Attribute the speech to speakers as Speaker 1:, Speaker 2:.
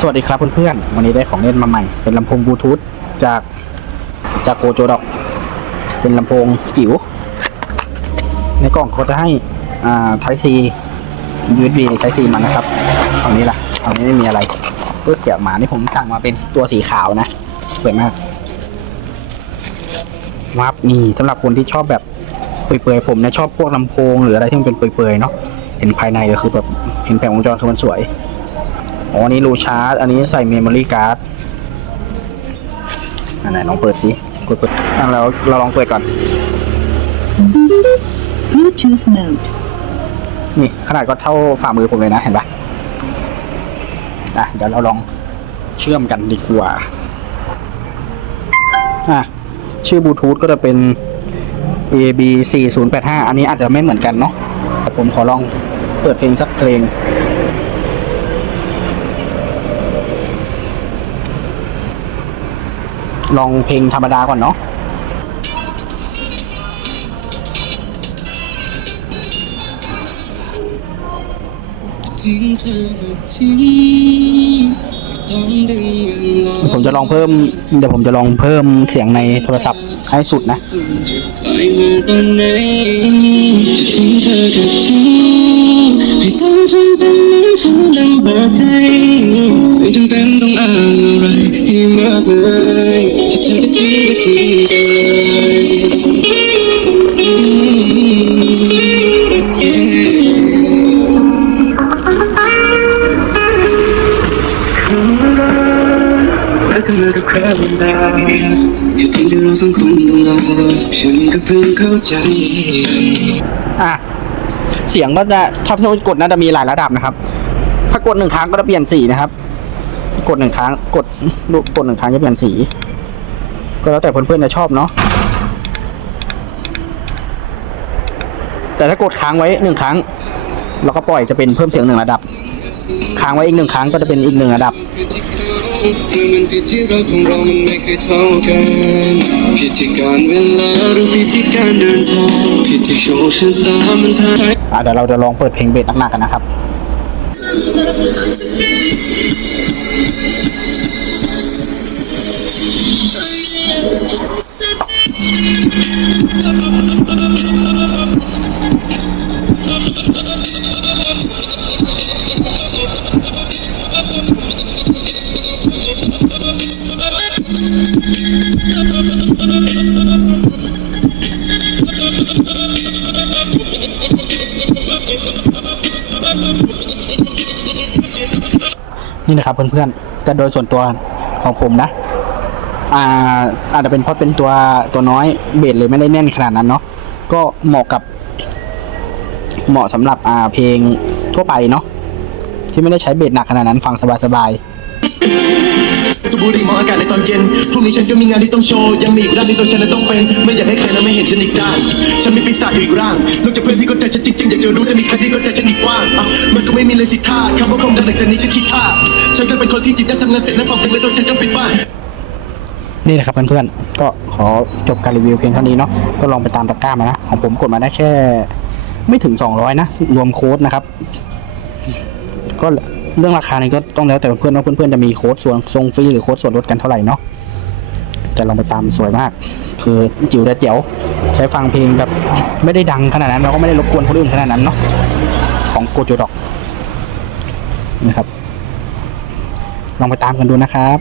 Speaker 1: สวัสดีครับเพื่อนๆวันนี้ได้ของเล่นมาใหม่ เป็นลำโพงบลูทูธจากจากโกโจดอก เป็นลำโพงจิ๋ว ในกล่องเขาจะให้อ่า Type C USB Type C มันนะครับเอานี้ล่ะเอานี้ไม่มีอะไรเพื่อเกี่ยวมานี่ผมสั่งมาเป็นตัวสีขาวนะสวยมากวับนี่สำหรับคนที่ชอบแบบเปื่อยๆผมเนี่ยชอบพวกลำโพง หรืออะไรที่มันเป็นเปื่อยๆเนาะเห็นภายในก็คือแบบเห็นแผงวงจรคือมันสวย อ๋ออันนี้รูชาร์จ อันนี้ใส่เมมโมรี่การ์ดอันไหนลองเปิดสิกดเปิดอะเราเราลองเปิดก่อน
Speaker 2: Bluetooth mode.
Speaker 1: นี่ขนาดก็เท่าฝ่ามือผมเลยนะ เห็นปะอะเดี๋ยวเราลองเชื่อมกันดีกว่า อะ ชื่อบลูทูธก็จะเป็น AB 4085อันนี้อาจจะไม่เหมือนกันเนาะแต่ผมขอลองเปิดเพลงสักเพลง ลองเพลงธรรมดาก่อนเนาะ
Speaker 3: ทิ้งเธอก็ทิ้งไม่ต้องดึงเวลา
Speaker 1: ผมจะลองเพิ่ม เดี๋ยวผมจะลองเพิ่มเสียงในโทรศัพท์ให้สุดนะ
Speaker 3: คุณจะปล่อยมือตอนไหนจะทิ้งเธอก็ทิ้งไม่ต้องทำเป็นเหมือนเธอลำบากใจไม่จำเป็นต้องอ้างอะไรให้มากมาย รักกันมากับใครบ้างเหตุผลที่เราสองคนต้องรอฉันก็เพิ่งเข้าใจ
Speaker 1: อะเสียงก็จะถ้าเท่ากดน่าจะมีหลายระดับนะครับ ถ้ากดหนึ่งครั้งก็จะเปลี่ยนสีนะครับ กดหนึ่งครั้ง กดลูกกดหนึ่งครั้งจะเปลี่ยนสี ก็แล้วแต่เพื่อนๆจะชอบเนาะแต่ถ้ากดค้างไว้หนึ่งครั้งแล้วก็ปล่อยจะเป็นเพิ่มเสียงหนึ่งระดับ ค้างไว้อีกหนึ่งครั้งก็จะเป็นอีกหนึ่งระดับ
Speaker 3: มันผิดที่เราของเรามันไม่เคยเท่ากันผิดที่การเวลาหรือผิดที่การเดินทางผิดที่โชคชะตามันพาให้
Speaker 1: อะเดี๋ยวเราจะลองเปิดเพลงเบสหนักๆกันนะครับ นี่นะครับเพื่อนๆแต่โดยส่วนตัวของผมนะ อ่าอาจจะเป็นเพราะเป็นตัวตัวน้อยเบสเลยไม่ได้แน่นขนาดนั้นเนาะก็เหมาะกับ เหมาะสำหรับอ่าเพลงทั่วไปเนาะที่ไม่ได้ใช้เบสหนักขนาดนั้นฟังสบาย
Speaker 4: สูบบุหรี่มองอากาศในตอนเย็นพรุ่งนี้ฉันก็มีงานที่ต้องโชว์ ยังมีอีกร่างที่ตัวฉันนั้นต้องเป็น ไม่อยากให้ใครนั้นไม่เห็นฉันอีกด้านฉันมีปีศาจอยู่อีกร่าง นอกจากเพื่อนที่เข้าใจฉันจริงๆ อยากจะรู้จะมีใครที่เข้าใจฉันอีกบ้างอะมันก็ไม่มีเลยสิท่าคำว่าคงดังหลังจากนี้ฉันคิดท่าฉันจะเป็นคนที่จิตได้ทำงานเสร็จแล้วฟังเพลงแล้วตัวฉันก็ปิดบ้าน
Speaker 1: นี่นะครับเพื่อนๆ ก็ขอจบการรีวิวเพียงเท่านี้เนาะ ก็ลองไปตามตะกร้ามานะ ของผมกดมาได้แค่ ไม่ถึง 200 นะ รวมโค้ดนะครับ ก็ เรื่องราคานี่ก็ต้องแล้วแต่เพื่อนว่าเพื่อนๆจะมีโค้ดส่วนทรงฟรีหรือโค้ดส่วนลดกันเท่าไหร่เนาะแต่ลองไปตามสวยมาก คือจิ๋วแต่เจ๋วใช้ฟังเพลงแบบไม่ได้ดังขนาดนั้นเราก็ไม่ได้รบกวนคนอื่นขนาดนั้นเนาะของโกโจดอกนะครับ ลองไปตามกันดูนะครับ